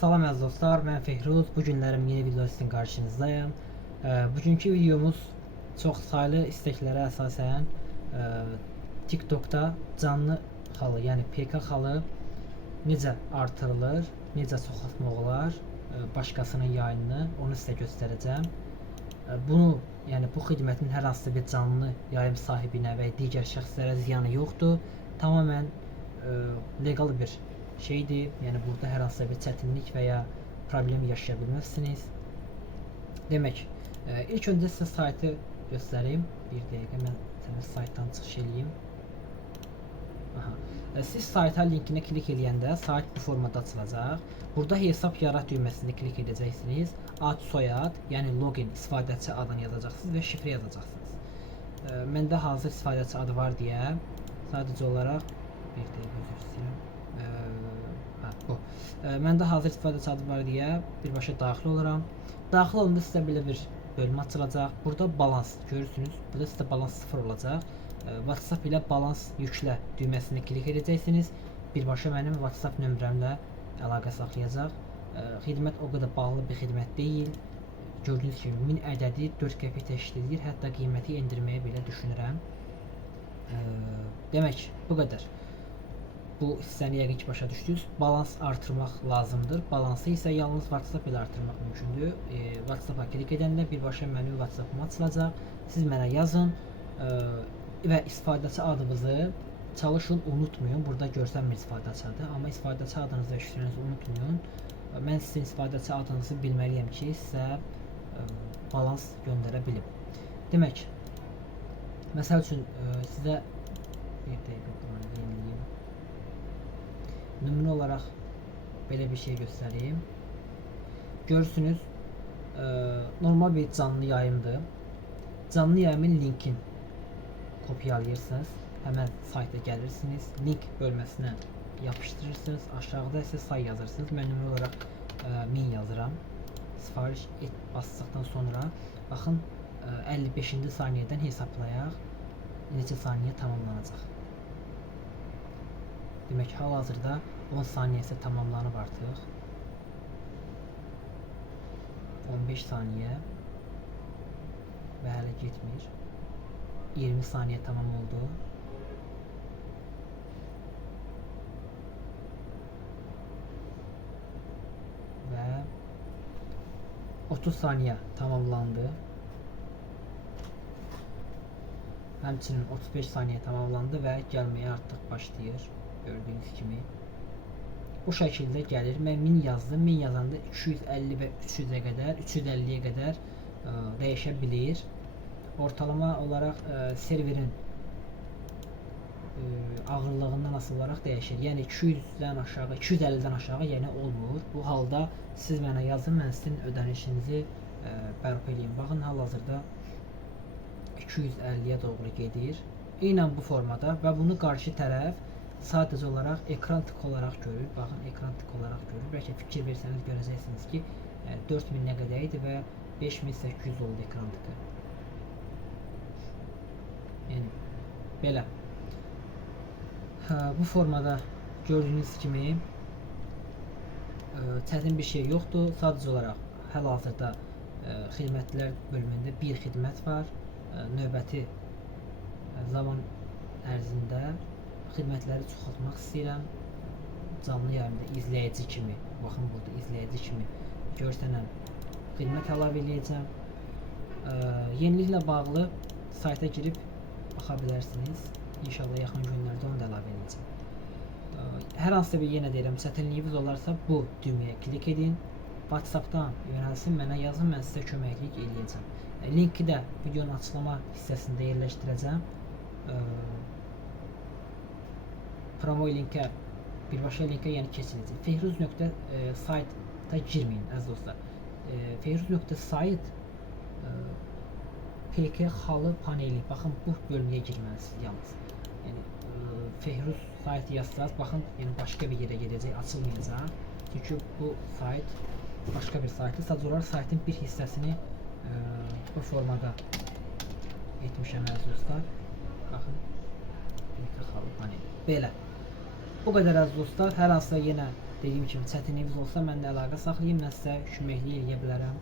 Salam əziz dostlar, mən Fehruz. Bu günlərim yeni video sizin qarşınızdayım. Bugünkü videomuz çox saylı isteklərə əsasən TikTokda canlı xalı, yəni PK xalı necə artırılır, necə çoxaltmaq olar başqasının yayınını, onu sizə göstərəcəm. Bunu, yəni bu xidmətin hər hansı bir canlı yayım sahibinə və digər şəxslərə ziyanı yoxdur. Tamamilə legal bir şeydir. Yəni burada hər hansı bir çətinlik və ya problem yaşaya bilməzsiniz. Demək, ilk öncə sizə saytı göstəreyim. Bir dəqiqə mən sənə saytdan çıxış eləyim. Siz sayta linkinə klik eləyəndə sayt bu formada açılacaq. Burada hesab yarat düyməsini klik edəcəksiniz. Ad, soyad, yəni login istifadəçi adını yazacaqsınız və şifrə yazacaqsınız. Məndə hazır istifadəçi adı var deyə sadəcə olaraq bir dəqiqə üzr istəyirəm. Bu. Məndə hazır istifadəçi adı var deyə birbaşa daxil oluram. Daxil olanda sizə belə bir bölmə açılacaq. Burada balans görürsünüz. Burada sizə balans 0 olacaq. WhatsApp ilə balans yüklə düyməsini klik edəcəksiniz. Birbaşa mənim WhatsApp nömrəmlə əlaqə saxlayacaq. Xidmət o qədər bağlı bir xidmət deyil. Gördüyünüz kimi 1000 ədədi 4 qəpik təşkil edir. Hətta qiyməti endirməyə belə düşünürəm. Demək, bu qədər. Bu hissəni yəqin ki başa düşdünüz. Balans artırmaq lazımdır. Balansı isə yalnız WhatsApp ilə artırmaq mümkündür. WhatsApp-a klik edəndə birbaşa mənim WhatsApp-ım açılacaq. Siz mənə yazın və istifadəçi adınızı çalışın unutmayın. Burada görsənmir istifadəçi adı, amma istifadəçi adınızı və şifrənizi unutmayın. Mən sizin istifadəçi adınızı bilməliyəm ki, sizə balans göndərə bilim. Demək, məsəl üçün sizə bir dəqiqə bunu yeniləyim. Nümunə olaraq belə bir şey göstəreyim. Görürsünüz, normal bir canlı yayımdır. Canlı yayımın linkin kopyalayırsınız. Həmən sayta gəlirsiniz. Link bölməsinə yapışdırırsınız. Aşağıda isə say yazırsınız. Mən nümunə olaraq 1000 yazıram. Sifariş et basdıqdan sonra baxın 55-ci saniyədən hesablayaq. Neçə saniyə tamamlanacaq. Demək, hal-hazırda 10 saniyəsi tamamlanıb artıq. 15 saniyə və hələ getmir. 20 saniyə tamam oldu. Və 30 saniyə tamamlandı. Həmçinin 35 saniyə tamamlandı və gəlməyə artıq başlayır. Gördüyünüz kimi. Bu şəkildə gəlir. Mən 1000 yazdım. 1000 yazanda 250 və 300-ə qədər, 350-yə qədər dəyişə bilir. Ortalama olaraq serverin ağırlığından asılı olaraq dəyişir. Yəni 200-dən aşağı, 250-dən aşağı yəni olmur. Bu halda siz mənə yazın, mən sizin ödənişinizi bərpa edeyim. Baxın, hal-hazırda 250-yə doğru gedir. Eynən bu formada və bunu qarşı tərəf sadəcə olaraq ekran tık olaraq görür. Baxın, ekran tık olaraq görür. Bəlkə fikir versəniz görəcəksiniz ki 4000 nə qədər idi və 5800 oldu ekran tıkı. Yəni belə. Bu formada gördüyünüz kimi çətin bir şey yoxdur. Sadəcə olaraq hal-hazırda xidmətlər bölümündə bir xidmət var. Növbəti zaman ərzində xidmətləri çoxaltmaq istəyirəm. Canlı yayımda izləyici kimi, baxın burada izləyici kimi görsənən xidmət əlavə edəcəm. Yeniliklə bağlı sayta girib baxa bilərsiniz. İnşallah yaxın günlərdə onu da əlavə edəcəm. Hər hansı bir, yenə deyirəm, çətinliyiniz olarsa bu düyməyə klik edin. WhatsApp-dan yönəlsin, mənə yazın, mən sizə köməklik eləyəcəm. Linki də videonun açıqlama hissəsində yerləşdirəcəm. Promo linkə, birbaşa linkə yəni keçiləcək. Fehruz.saytda girməyin əziz dostlar. Fehruz.sayt PK xalı paneli. Baxın, bu bölməyə girməlisiniz yalnız. Yəni Fehruz sayt yazsaz, baxın, yəni başqa bir yerə gedəcək, açılmayacaq. Çünki bu sayt başqa bir saytdır. Sadəcə olaraq saytın bir hissəsini bu formada etmişəm əziz dostlar. Baxın, PK xalı paneli. Belə. Bu qədər əziz dostlar. Hər hansısa yenə Dediyim kimi çətinliyiniz olsa mənimlə əlaqə saxlayın, mən sizə köməklik edə bilərəm.